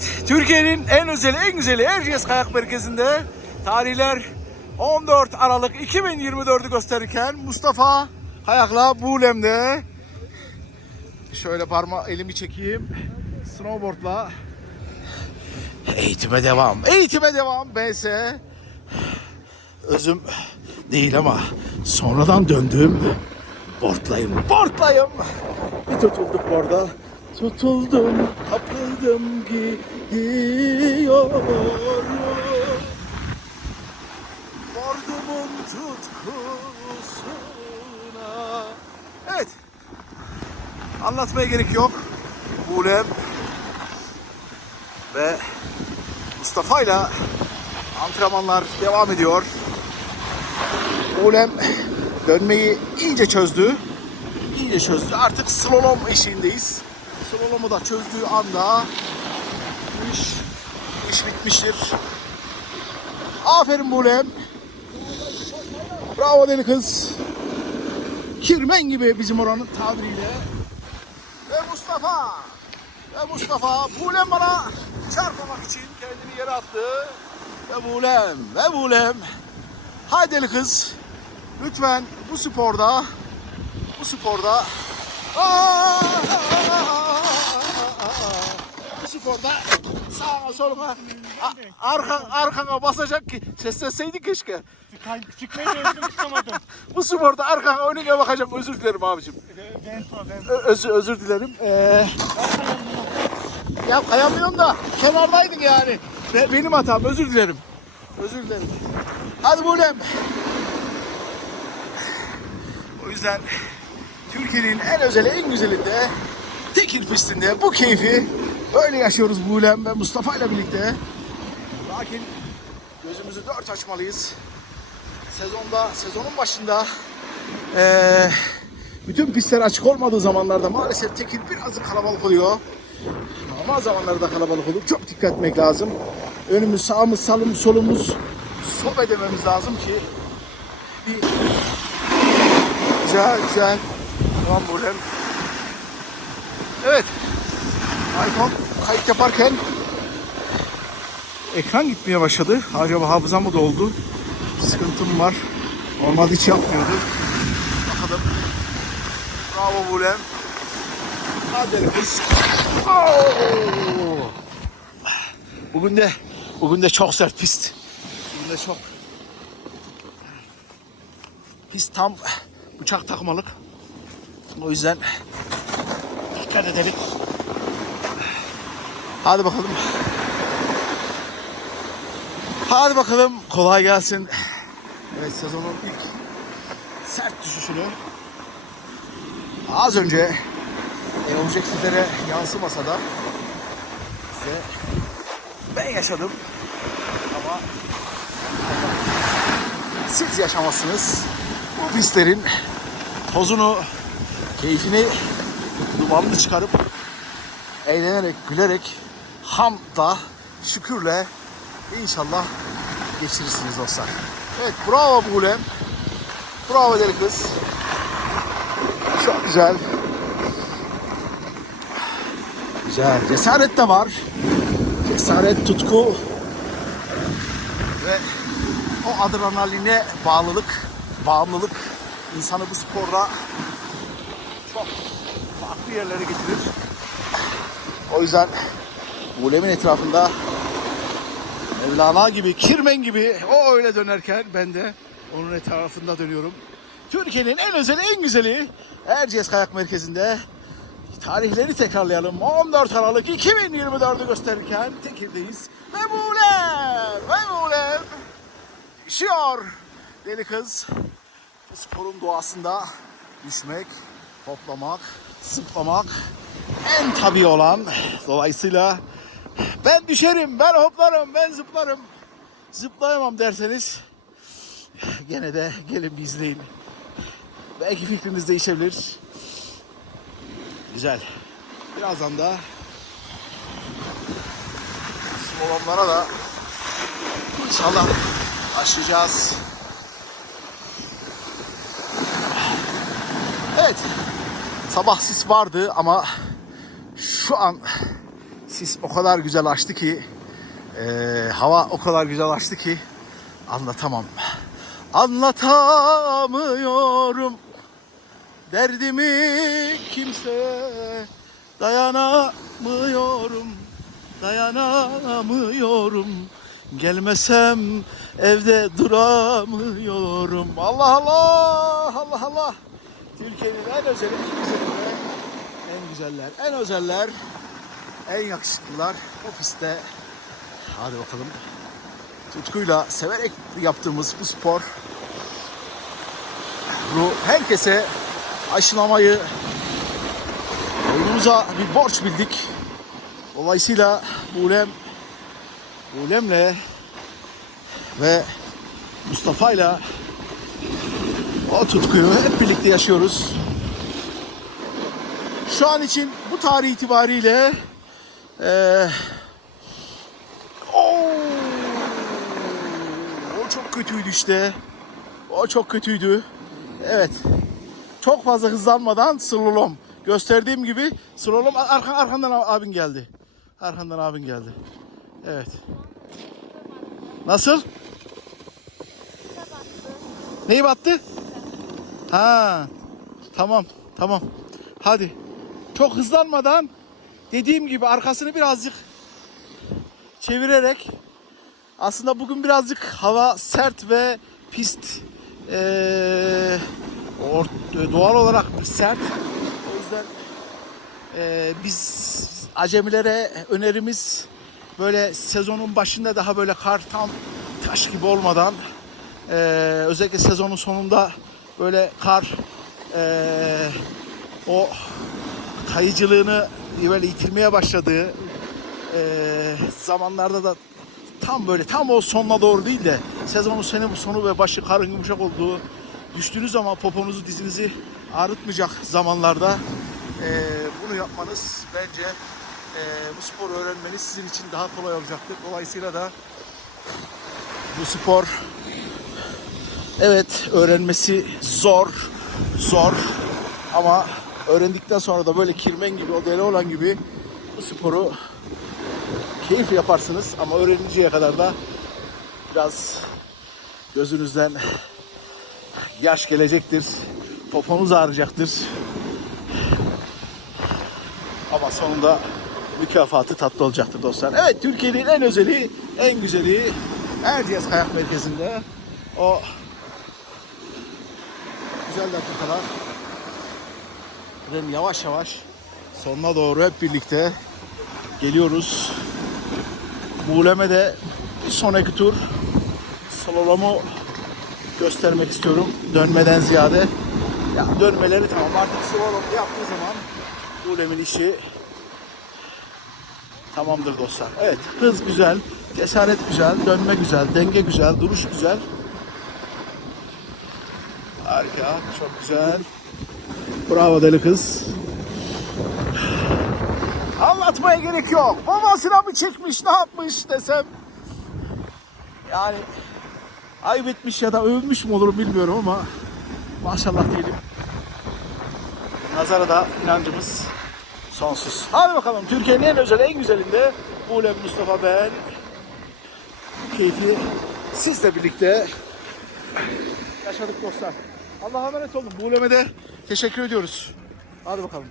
Evet, Türkiye'nin en özel, en güzeli Erciyes Kayak Merkezi'nde tarihler 14 Aralık 2024'ü gösterirken Mustafa Kayak'la Buğlem'de. Şöyle parma elimi çekeyim. Snowboard'la. Eğitime devam, eğitime devam. BS özüm değil ama sonradan döndüm boardlayım, boardlayım. Bir tutulduk orada tutuldum kapıldım gidiyorum Bordumun tutkusuna Evet Anlatmaya gerek yok Bulem Ve Mustafa'yla antrenmanlar devam ediyor. Bulem dönmeyi iyice çözdü. İyice çözdü. Artık slalom eşiğindeyiz. Slalomu da çözdüğü anda bu iş, iş bitmiştir. Aferin Bulem. Bravo deli kız. Kirmen gibi bizim oranın tabiriyle. Ve Mustafa. Ve Mustafa. Bulem bana çarpmamak için kendini yere attı. Ve Bulem. Ve Bulem. Haydi deli kız. Lütfen bu sporda bu sporda Aa! Bu sporda sağa soluna arka, arkana basacak ki seslenseydik keşke. Çıkmayı döndüm çıkamadım. Bu sporda arkana önüne bakacak özür dilerim abicim. Ben ben. Ö- özür, özür dilerim. Ee, ya kayamıyorum da kenardaydın yani. Be- benim hatam özür dilerim. Özür dilerim. Hadi Bulem. O yüzden Türkiye'nin en özel, en güzelinde Tekir pistinde bu keyfi böyle yaşıyoruz Bulem ve Mustafa ile birlikte. Lakin gözümüzü dört açmalıyız. Sezonda, sezonun başında eee bütün pistler açık olmadığı zamanlarda maalesef Tekir biraz kalabalık oluyor. Normal zamanlarda kalabalık olur. Çok dikkat etmek lazım. Önümüz, sağımız, salımız, solumuz sob edememiz lazım ki bir güzel güzel tamam böyle. Evet. iPhone kayıt yaparken ekran gitmeye başladı. Acaba hafızam mı doldu? Sıkıntım var. Normalde hiç yapmıyordu. Bakalım. Bravo Bulem. Hadi kız. Bugün de bugün de çok sert pist. Bugün de çok pist tam bıçak takmalık. O yüzden dikkat edelim. Hadi bakalım. Hadi bakalım kolay gelsin. Evet sezonun ilk sert düşüşünü az önce e, olacak sizlere yansımasa da size ben yaşadım ama siz yaşamazsınız. Bu pistlerin tozunu, keyfini, dumanını çıkarıp eğlenerek, gülerek, hamda, şükürle inşallah geçirirsiniz dostlar. Evet bravo Bulem. Bravo deli kız. Çok güzel. Güzel. Cesaret de var. Cesaret, tutku ve o adrenaline bağlılık, bağımlılık insanı bu sporda çok farklı yerlere getirir. O yüzden Bulem'in etrafında Mevlana gibi, Kirmen gibi o öyle dönerken ben de onun etrafında dönüyorum. Türkiye'nin en özel, en güzeli Erciyes Kayak Merkezi'nde tarihleri tekrarlayalım. 14 Aralık 2024'ü gösterirken Tekir'deyiz. Ve Bulem, ve Bulem işiyor deli kız. Bu sporun doğasında düşmek, hoplamak, zıplamak en tabii olan. Dolayısıyla ben düşerim, ben hoplarım, ben zıplarım. Zıplayamam derseniz gene de gelin bir izleyin. Belki fikriniz değişebilir. Güzel. Birazdan da slalomlara da inşallah başlayacağız. Evet. Sabah sis vardı ama şu an sis o kadar güzel açtı ki eee, hava o kadar güzel açtı ki anlatamam. Anlatamıyorum. Derdimi kimseye dayanamıyorum. Dayanamıyorum. Gelmesem evde duramıyorum. Allah Allah Allah Allah. Türkiye'nin en güzelinde en güzeller en özeller en yakışıklılar o pistte hadi bakalım tutkuyla severek yaptığımız bu spor bu herkese aşılamayı oyunumuza bir borç bildik. Dolayısıyla Bulem Bulem'le ve Mustafa'yla o tutkuyu hep birlikte yaşıyoruz. Şu an için bu tarih itibariyle eee Oo! O çok kötüydü işte. O çok kötüydü. Evet. Çok fazla hızlanmadan slalom. Gösterdiğim gibi slalom arkan arkandan abin geldi. Arkandan abin geldi. Evet. Nasıl? Neyi battı? Ha. Tamam. Tamam. Hadi. Çok hızlanmadan dediğim gibi arkasını birazcık çevirerek aslında bugün birazcık hava sert ve pist or- doğal olarak sert. O yüzden eee, biz acemilere önerimiz böyle sezonun başında daha böyle kar tam taş gibi olmadan eee, özellikle sezonun sonunda böyle kar eee, o kayıcılığını böyle yitirmeye başladığı eee, zamanlarda da tam böyle tam o sonuna doğru değil de sezonun sonu, sonu ve başı karın yumuşak olduğu düştüğünüz zaman poponuzu dizinizi ağrıtmayacak zamanlarda eee, bunu yapmanız bence eee, bu sporu öğrenmeniz sizin için daha kolay olacaktır. Dolayısıyla da bu spor evet öğrenmesi zor zor ama öğrendikten sonra da böyle kirmen gibi o deli olan gibi bu sporu keyif yaparsınız ama öğreninceye kadar da biraz gözünüzden yaş gelecektir. Poponuz ağrıyacaktır. Ama sonunda mükafatı tatlı olacaktır dostlar. Evet Türkiye'nin en özeli, en güzeli Erciyes Kayak Merkezi'nde o güzel dakikalar ve yavaş yavaş sonuna doğru hep birlikte geliyoruz. Buğleme de bir sonraki tur slalomu göstermek istiyorum. Dönmeden ziyade. Ya dönmeleri tamam artık slalom yaptığı zaman Buğlemin işi tamamdır dostlar. Evet hız güzel, cesaret güzel, dönme güzel, denge güzel, duruş güzel. Harika, çok güzel. Bravo deli kız. Anlatmaya gerek yok. Babasına mı çekmiş, ne yapmış desem. Yani ayıp etmiş ya da övmüş mü olur bilmiyorum ama maşallah diyelim. Nazara da inancımız sonsuz. Hadi bakalım Türkiye'nin en özel, en güzelinde Buğlem Mustafa ben. Keyfi sizle birlikte yaşadık dostlar. Allah'a emanet olun. Buğlem'e de teşekkür ediyoruz. Hadi bakalım.